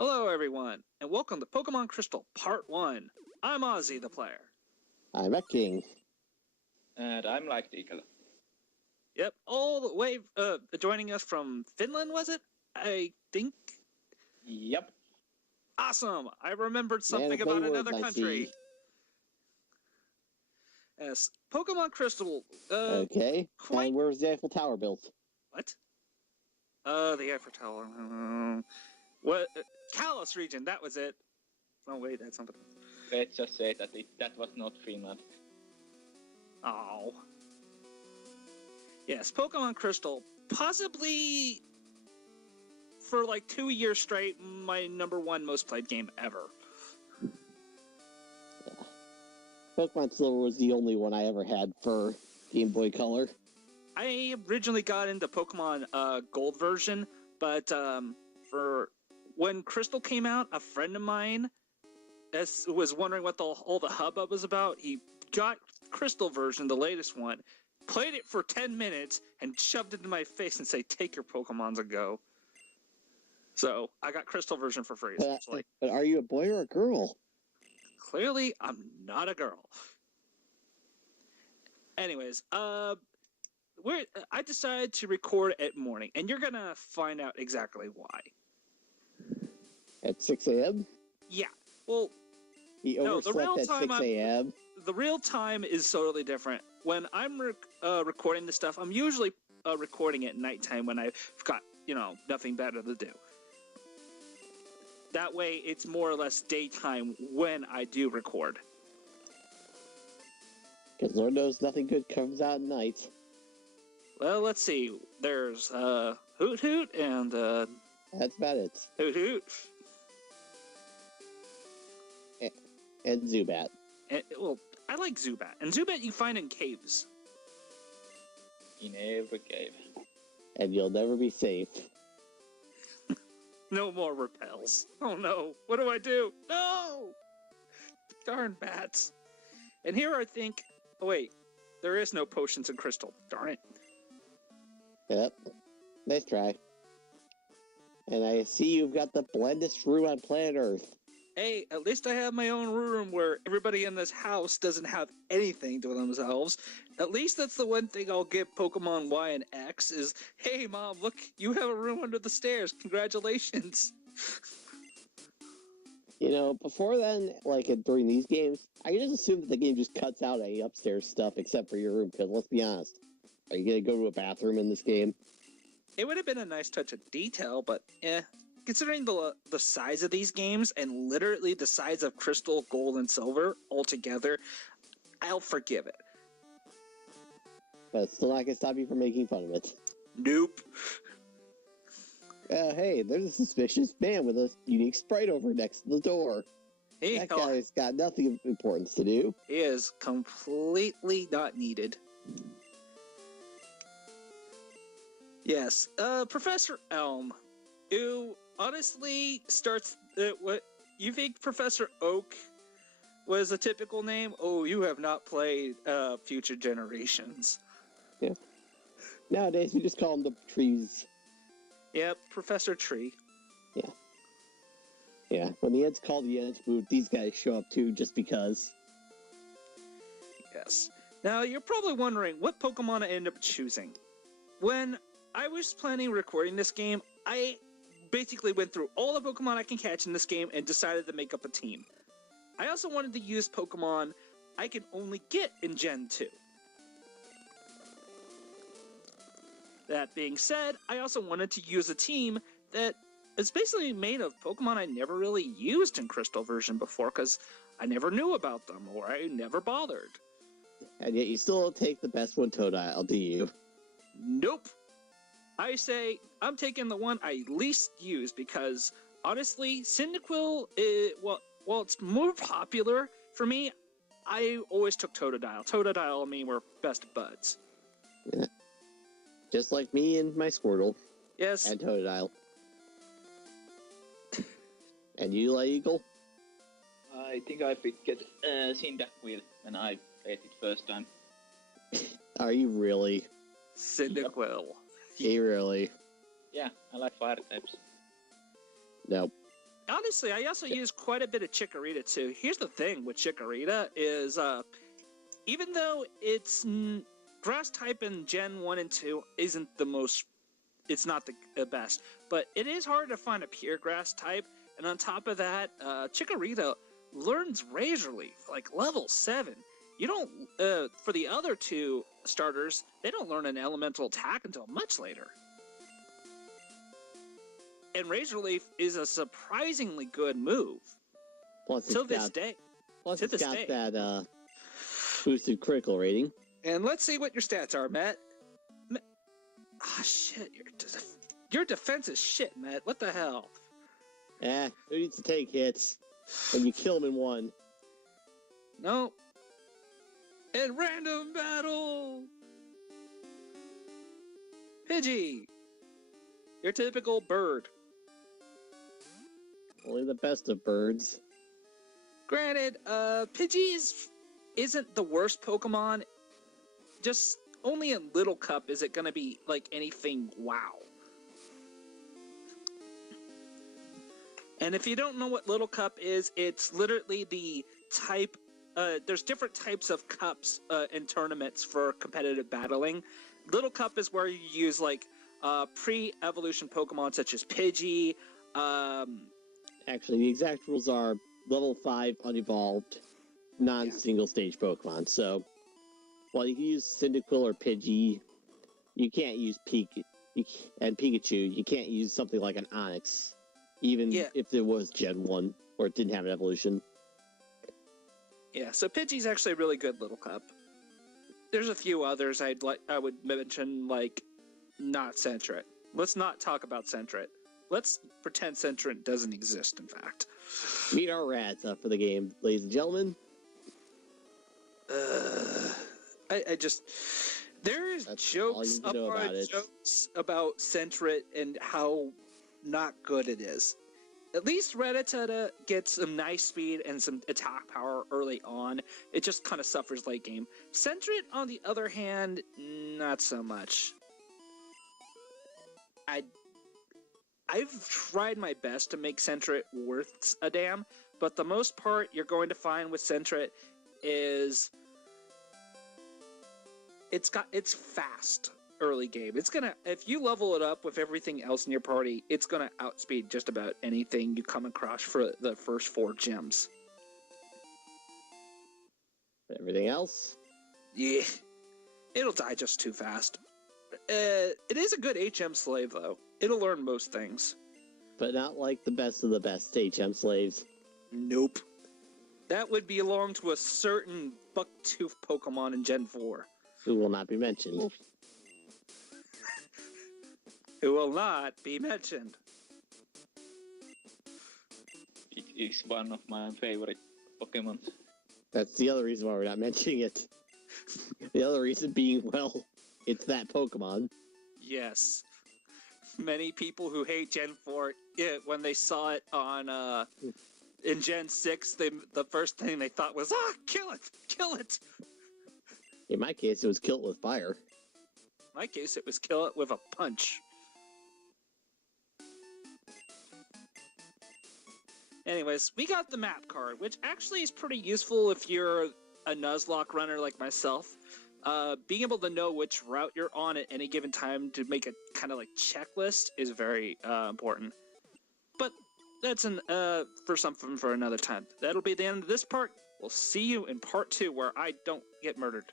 Hello everyone, and welcome to Pokemon Crystal Part 1. I'm Ozzy, the player. I'm mettking. And I'm lighteagle. Yep, all the way joining us from Finland, was it? I think? Yep. Awesome! I remembered something Man, about they another were country. nice. Yes, Pokemon Crystal, Okay, quite... and where's the Eiffel Tower built? What? The Eiffel Tower. What? Kalos region, that was it. Oh wait, that's something. Let's just say that that was not Finland. Oh. Yes, Pokemon Crystal, possibly for like 2 years straight, my #1 most played game ever. Yeah. Pokemon Silver was the only one I ever had for Game Boy Color. I originally got into Pokemon Gold version, but for when Crystal came out, a friend of mine was wondering what all the hubbub was about. He got Crystal version, the latest one, played it for 10 minutes, and shoved it in my face and said, "Take your Pokemons and go." So I got Crystal version for free. But are you a boy or a girl? Clearly, I'm not a girl. Anyways, I decided to record at morning, and you're gonna find out exactly why. At 6 a.m.? Yeah, well... He overslept at 6 a.m.? The real time is totally different. When I'm recording this stuff, I'm usually recording at nighttime when I've got, nothing better to do. That way, it's more or less daytime when I do record. Because Lord knows nothing good comes out at night. Well, let's see. There's Hoot Hoot and... That's about it. Hoot Hoot. And Zubat. Well, I like Zubat. And Zubat you find in caves. In every cave. And you'll never be safe. No more repels. Oh no, what do I do? No! Darn bats. And here I think... Oh wait, there is no potions in Crystal. Darn it. Yep. Nice try. And I see you've got the blendest room on planet Earth. Hey, at least I have my own room where everybody in this house doesn't have anything to themselves. At least that's the one thing I'll give Pokemon Y and X is, hey Mom, look, you have a room under the stairs. Congratulations. Before then, during these games, I can just assume that the game just cuts out any upstairs stuff except for your room, because let's be honest, are you going to go to a bathroom in this game? It would have been a nice touch of detail, but considering the size of these games, and literally the size of Crystal, Gold, and Silver altogether, I'll forgive it. But it's still not going to stop you from making fun of it. Nope. Hey, there's a suspicious man with a unique sprite over next to the door. Hey, that guy's got nothing of importance to do. He is completely not needed. Yes, Professor Elm, who honestly starts... what you think Professor Oak was a typical name? Oh, you have not played Future Generations. Yeah. Nowadays, we just call them the trees. Yep, Professor Tree. Yeah. Yeah, when the Ents call the Ents boot, these guys show up too, just because. Yes. Now, you're probably wondering what Pokemon I ended up choosing. When I was planning recording this game, I basically went through all the Pokemon I can catch in this game and decided to make up a team. I also wanted to use Pokemon I can only get in Gen 2. That being said, I also wanted to use a team that is basically made of Pokemon I never really used in Crystal version before, because I never knew about them, or I never bothered. And yet you still take the best one, Totodile, do you? Nope! I say, I'm taking the one I least use, because, honestly, Cyndaquil, while it's more popular, for me, I always took Totodile. Totodile and me were best buds. Yeah. Just like me and my Squirtle. Yes. And Totodile. And you, Lighteagle? I think I picked Cyndaquil when I played it first time. Are you really? Cyndaquil. Yep. Really? Yeah, I like fire types. Nope. honestly, I also use quite a bit of Chikorita too. Here's the thing with Chikorita is, even though it's grass type in Gen 1 and 2 isn't the most, it's not the best, but it is hard to find a pure grass type, and on top of that, Chikorita learns Razor Leaf, like level 7. You don't, for the other two starters, they don't learn an elemental attack until much later. And Razor Leaf is a surprisingly good move. Plus till this day. Plus to it's this got day. that boosted critical rating. And let's see what your stats are, Matt. Ah, shit. Your defense is shit, Matt. What the hell? Who needs to take hits when you kill them in one? No. And random battle! Pidgey! Your typical bird. Only the best of birds. Granted, Pidgey isn't the worst Pokemon. Just only in Little Cup is it going to be like anything wow. And if you don't know what Little Cup is, it's literally the type. There's different types of cups in tournaments for competitive battling. Little Cup is where you use like pre-evolution Pokemon such as Pidgey. Actually, the exact rules are level 5 unevolved, non-single stage Pokemon. So, while you can use Cyndaquil or Pidgey, you can't use and Pikachu. You can't use something like an Onix, even if it was Gen 1 or it didn't have an evolution. Yeah, so Pidgey's actually a really good Little Cup. There's a few others I would mention, like not Sentret. Let's not talk about Sentret. Let's pretend Sentret doesn't exist, in fact. Meet our rats up for the game, ladies and gentlemen. There's jokes upon jokes about Sentret and how not good it is. At least Rattata gets some nice speed and some attack power early on. It just kind of suffers late game. Sentret, on the other hand, not so much. I've tried my best to make Sentret worth a damn, but the most part you're going to find with Sentret is it's fast early game. It's gonna, if you level it up with everything else in your party, it's gonna outspeed just about anything you come across for the first 4 gyms. Everything else? Yeah, it'll die just too fast. It is a good HM slave though. It'll learn most things. But not like the best of the best HM slaves. Nope. That would belong to a certain bucktooth Pokemon in Gen 4. Who will not be mentioned. Who will not be mentioned. It is one of my favorite Pokemon. That's the other reason why we're not mentioning it. The other reason being, well, it's that Pokemon. Yes. Many people who hate Gen 4, when they saw it on in Gen 6, the first thing they thought was, kill it! Kill it! In my case, it was kill it with fire. In my case, it was kill it with a punch. Anyways, we got the map card, which actually is pretty useful if you're a Nuzlocke runner like myself. Being able to know which route you're on at any given time to make a kind of like checklist is very important. But that's for something for another time. That'll be the end of this part. We'll see you in part 2 where I don't get murdered.